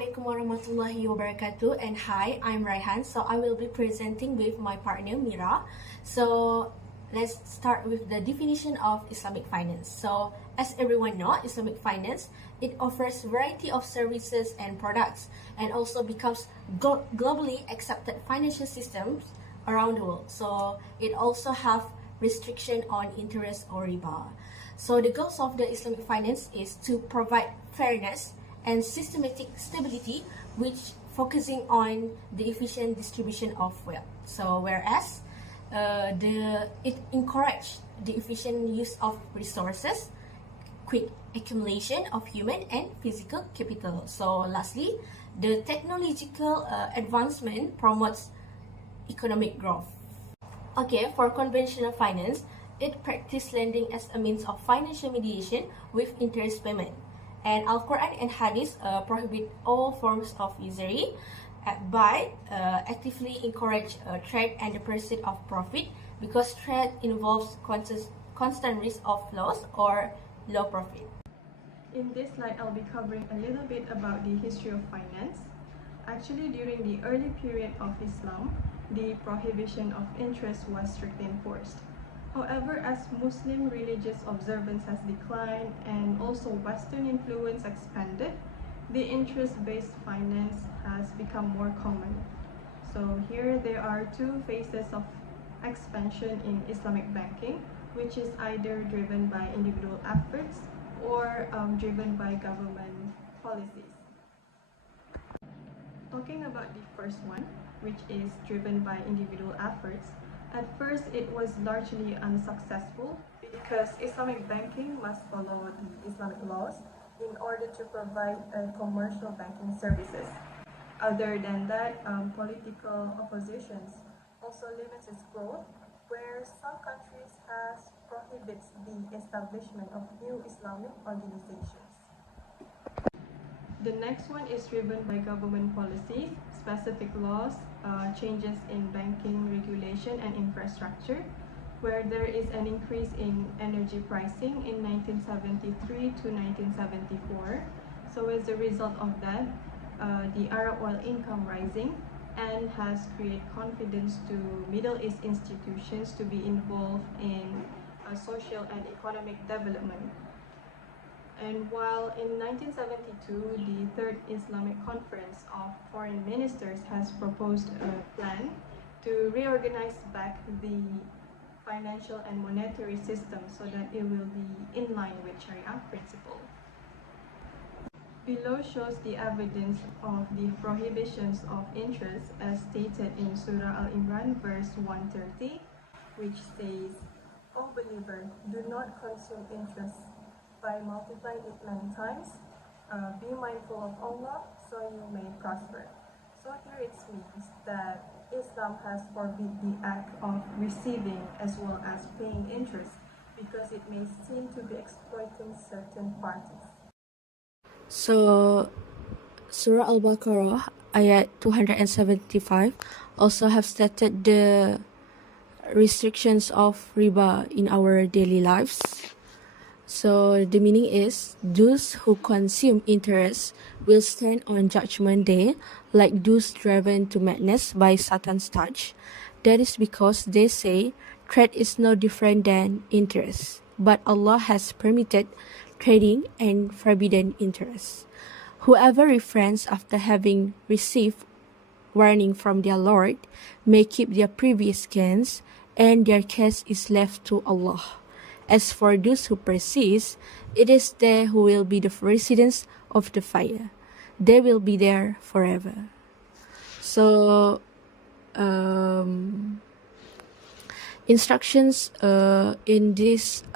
Assalamualaikum warahmatullahi wabarakatuh, and hi, I'm Raihan. So I will be presenting with my partner Mira. So let's start with the definition of Islamic finance. So as everyone knows, Islamic finance, it offers variety of services and products and also becomes globally accepted financial systems around the world. So it also have restriction on interest or riba. So the goals of the Islamic finance is to provide fairness and systematic stability, which focusing on the efficient distribution of wealth. So whereas it encourage the efficient use of resources, quick accumulation of human and physical capital. So lastly, the technological advancement promotes economic growth. Okay, for conventional finance, it practices lending as a means of financial mediation with interest payment. And Al-Quran and Hadith prohibit all forms of usury by actively encourage trade and the pursuit of profit, because trade involves constant risk of loss or low profit. In this slide, I'll be covering a little bit about the history of finance. Actually, during the early period of Islam, the prohibition of interest was strictly enforced. However, as Muslim religious observance has declined and also Western influence expanded, the interest-based finance has become more common. So here there are two phases of expansion in Islamic banking, which is either driven by individual efforts or driven by government policies. Talking about the first one, which is driven by individual efforts, at first, it was largely unsuccessful because Islamic banking must follow the Islamic laws in order to provide commercial banking services. Other than that, political oppositions also limits its growth, where some countries prohibits the establishment of new Islamic organizations. The next one is driven by government policy, specific laws, changes in banking regulation and infrastructure, where there is an increase in energy pricing in 1973 to 1974. So as a result of that, the Arab oil income rising and has created confidence to Middle East institutions to be involved in social and economic development. And while in 1972, the Third Islamic Conference of Foreign Ministers has proposed a plan to reorganize back the financial and monetary system so that it will be in line with Sharia principle. Below shows the evidence of the prohibitions of interest as stated in Surah Al-Imran verse 130, which says, "O believer, do not consume interest by multiplying it many times. Be mindful of Allah so you may prosper." So here it means that Islam has forbid the act of receiving as well as paying interest because it may seem to be exploiting certain parties. So Surah Al-Baqarah ayat 275 also have stated the restrictions of riba in our daily lives. So the meaning is, those who consume interest will stand on judgment day like those driven to madness by Satan's touch. That is because they say trade is no different than interest, but Allah has permitted trading and forbidden interest. Whoever refrains after having received warning from their Lord may keep their previous gains, and their case is left to Allah. As for those who persist, it is they who will be the residents of the fire. They will be there forever. So, instructions in this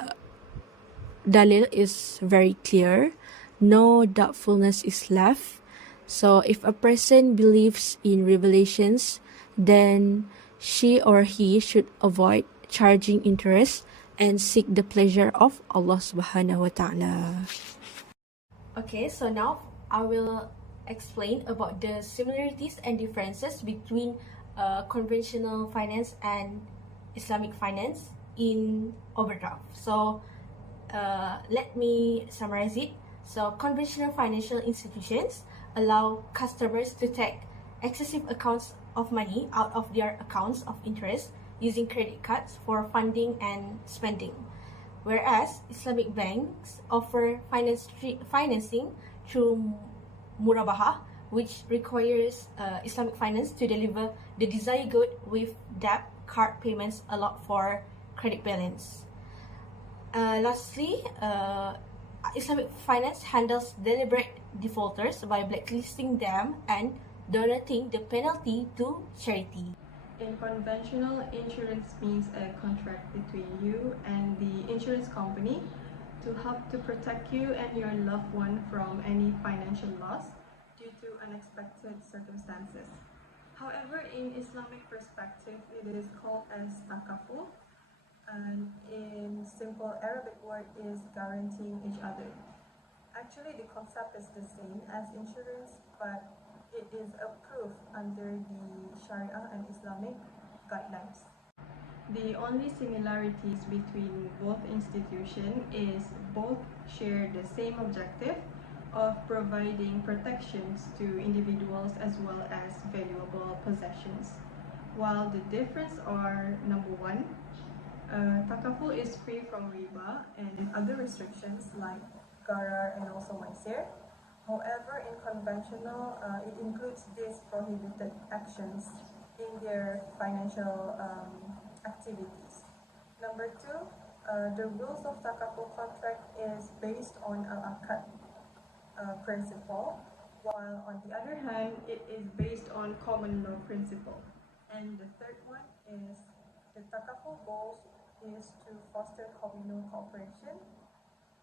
dalil is very clear. No doubtfulness is left. So, if a person believes in revelations, then she or he should avoid charging interest and seek the pleasure of Allah subhanahu wa ta'ala. Okay, so now I will explain about the similarities and differences between conventional finance and Islamic finance in overdraft. So let me summarize it. So conventional financial institutions allow customers to take excessive accounts of money out of their accounts of interest using credit cards for funding and spending. Whereas Islamic banks offer financing through murabahah, which requires Islamic finance to deliver the desired good with debt card payments allowed for credit balance. Lastly, Islamic finance handles deliberate defaulters by blacklisting them and donating the penalty to charity. In conventional, insurance means a contract between you and the insurance company to help to protect you and your loved one from any financial loss due to unexpected circumstances. However, in Islamic perspective, it is called as takaful, and in simple Arabic word is guaranteeing each other. Actually, the concept is the same as insurance, but it is approved under the Sharia and Islamic guidelines. The only similarities between both institutions is both share the same objective of providing protections to individuals as well as valuable possessions. While the difference are, number one, takaful is free from riba and other restrictions like gharar and also maisir. However, in conventional, it includes these prohibited actions in their financial activities. Number two, the rules of takaful contract is based on al-akad principle, while on the other hand, it is based on common law principle. And the third one is the takaful goals is to foster communal cooperation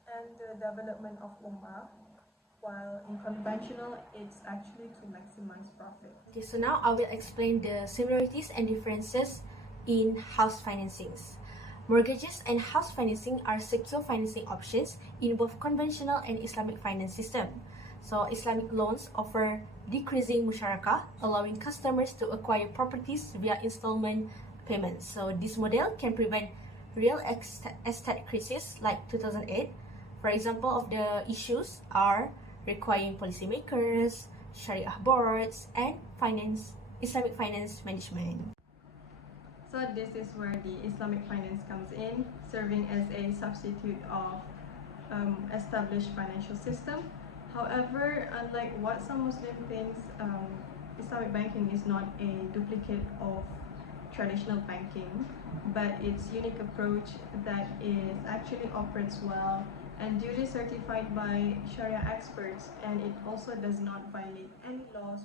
and the development of ummah, while in conventional, it's actually to maximize profit. Okay, so now I will explain the similarities and differences in house financings. Mortgages and house financing are sector financing options in both conventional and Islamic finance system. So Islamic loans offer decreasing musyarakah, allowing customers to acquire properties via installment payments. So this model can prevent real estate crisis like 2008. For example, of the issues are requiring policymakers, Sharia boards, and Islamic finance management. So this is where the Islamic finance comes in, serving as a substitute of established financial system. However, unlike what some Muslim thinks, Islamic banking is not a duplicate of traditional banking, but its unique approach that is actually operates well and duly certified by Sharia experts, and it also does not violate any laws